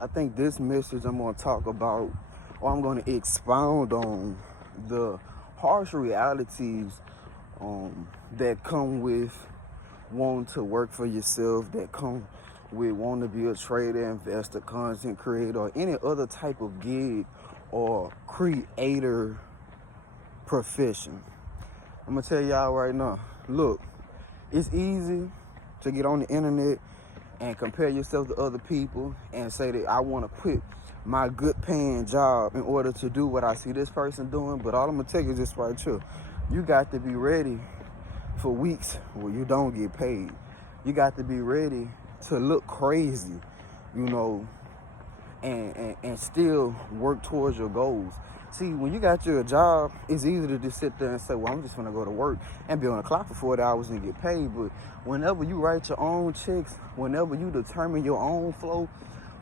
I think this message I'm going to talk about, or I'm going to expound on the harsh realities that come with wanting to work for yourself, that come with wanting to be a trader, investor, content creator, or any other type of gig or creator profession. I'm going to tell y'all right now, look, it's easy to get on the internet and compare yourself to other people and say that I want to quit my good paying job in order to do what I see this person doing. But all I'm going to tell you is this right here. You got to be ready for weeks where you don't get paid. You got to be ready to look crazy, and still work towards your goals. See, when you got your job, it's easy to just sit there and say, well, I'm just going to go to work and be on the clock for 40 hours and get paid. But whenever you write your own checks, whenever you determine your own flow,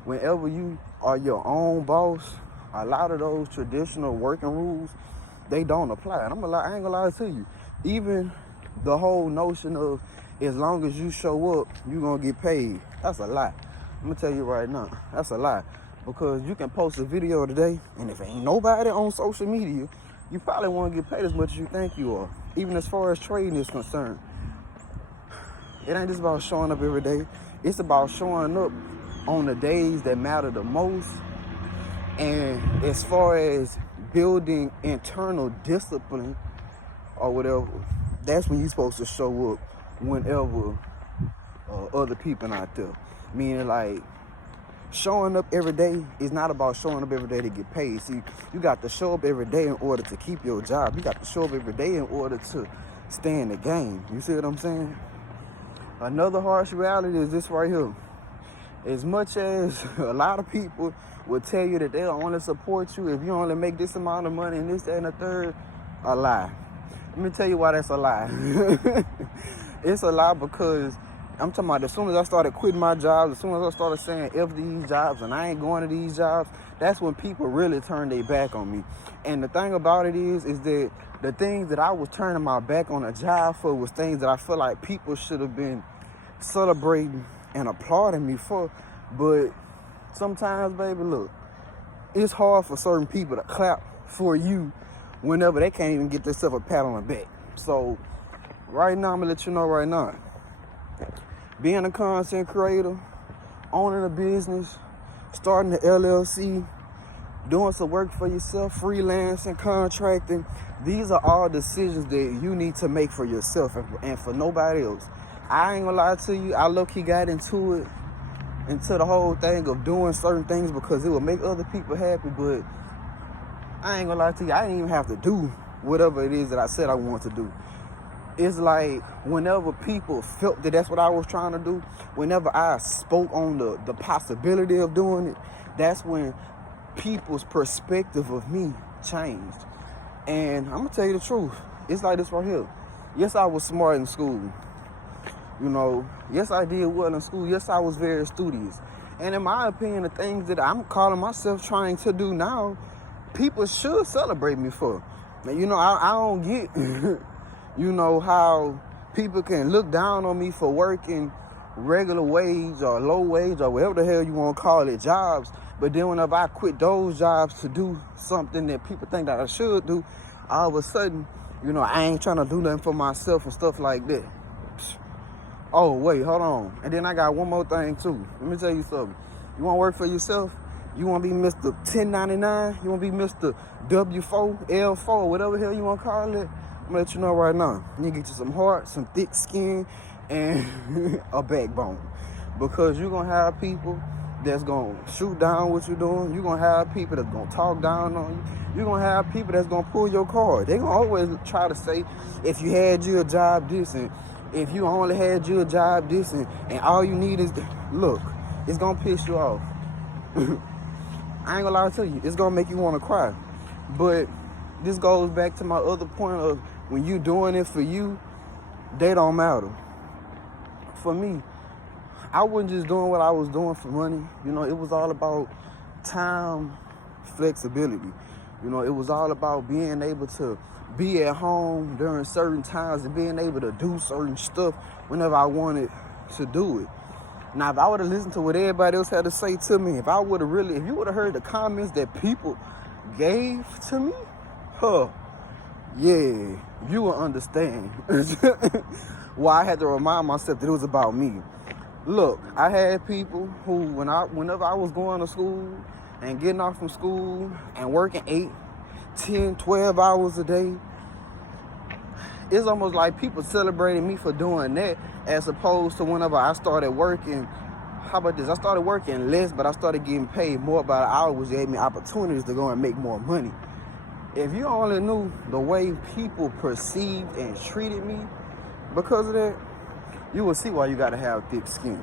whenever you are your own boss, a lot of those traditional working rules, they don't apply. And I ain't going to lie to you. Even the whole notion of as long as you show up, you're going to get paid, that's a lie. I'm going to tell you right now, that's a lie. Because you can post a video today, and if ain't nobody on social media, you probably won't get paid as much as you think you are, even as far as trading is concerned. It ain't just about showing up every day. It's about showing up on the days that matter the most. And as far as building internal discipline or whatever, that's when you're supposed to show up whenever other people out there. Meaning, like, showing up every day is not about showing up every day to get paid. See, you got to show up every day in order to keep your job. You got to show up every day in order to stay in the game. You see what I'm saying? Another harsh reality is this right here. As much as a lot of people will tell you that they'll only support you if you only make this amount of money and this, that, and the third, a lie. Let me tell you why that's a lie. It's a lie because I'm talking about as soon as I started quitting my job, as soon as I started saying F these jobs and I ain't going to these jobs, that's when people really turned their back on me. And the thing about it is that the things that I was turning my back on a job for was things that I feel like people should have been celebrating and applauding me for. But sometimes, baby, look, it's hard for certain people to clap for you whenever they can't even get themselves a pat on the back. So right now, I'm going to let you know right now, being a content creator, owning a business, starting an LLC, doing some work for yourself, freelancing, contracting, these are all decisions that you need to make for yourself and for nobody else. I ain't gonna lie to you, I low-key got into the whole thing of doing certain things because it would make other people happy, but I ain't gonna lie to you, I didn't even have to do whatever it is that I said I want to do. It's like whenever people felt that that's what I was trying to do, whenever I spoke on the possibility of doing it, that's when people's perspective of me changed. And I'm going to tell you the truth. It's like this right here. Yes, I was smart in school. Yes, I did well in school. Yes, I was very studious. And in my opinion, the things that I'm calling myself trying to do now, people should celebrate me for. Now, I don't get... how people can look down on me for working regular wage or low wage or whatever the hell you want to call it jobs. But then whenever I quit those jobs to do something that people think that I should do, all of a sudden, I ain't trying to do nothing for myself and stuff like that. Oh, wait, hold on. And then I got one more thing too. Let me tell you something. You want to work for yourself? You want to be Mr. 1099? You want to be Mr. W4, L4, whatever the hell you want to call it? I'm going to let you know right now. You need to get you some heart, some thick skin, and a backbone. Because you're going to have people that's going to shoot down what you're doing. You're going to have people that's going to talk down on you. You're going to have people that's going to pull your card. They're going to always try to say, if you had your job this, and if you only had your job this, and all you need is, look, it's going to piss you off. I ain't going to lie to you. It's going to make you want to cry. But this goes back to my other point of when you doing it for you, they don't matter. For me, I wasn't just doing what I was doing for money. It was all about time flexibility. It was all about being able to be at home during certain times and being able to do certain stuff whenever I wanted to do it. Now, if I would have listened to what everybody else had to say to me, if you would have heard the comments that people gave to me, yeah, you will understand why I had to remind myself that it was about me. Look, I had people who, whenever I was going to school and getting off from school and working 8, 10, 12 hours a day, it's almost like people celebrating me for doing that, as opposed to whenever I started working. How about this? I started working less, but I started getting paid more by the hour, which gave me opportunities to go and make more money. If you only knew the way people perceived and treated me because of that, you will see why you got to have thick skin.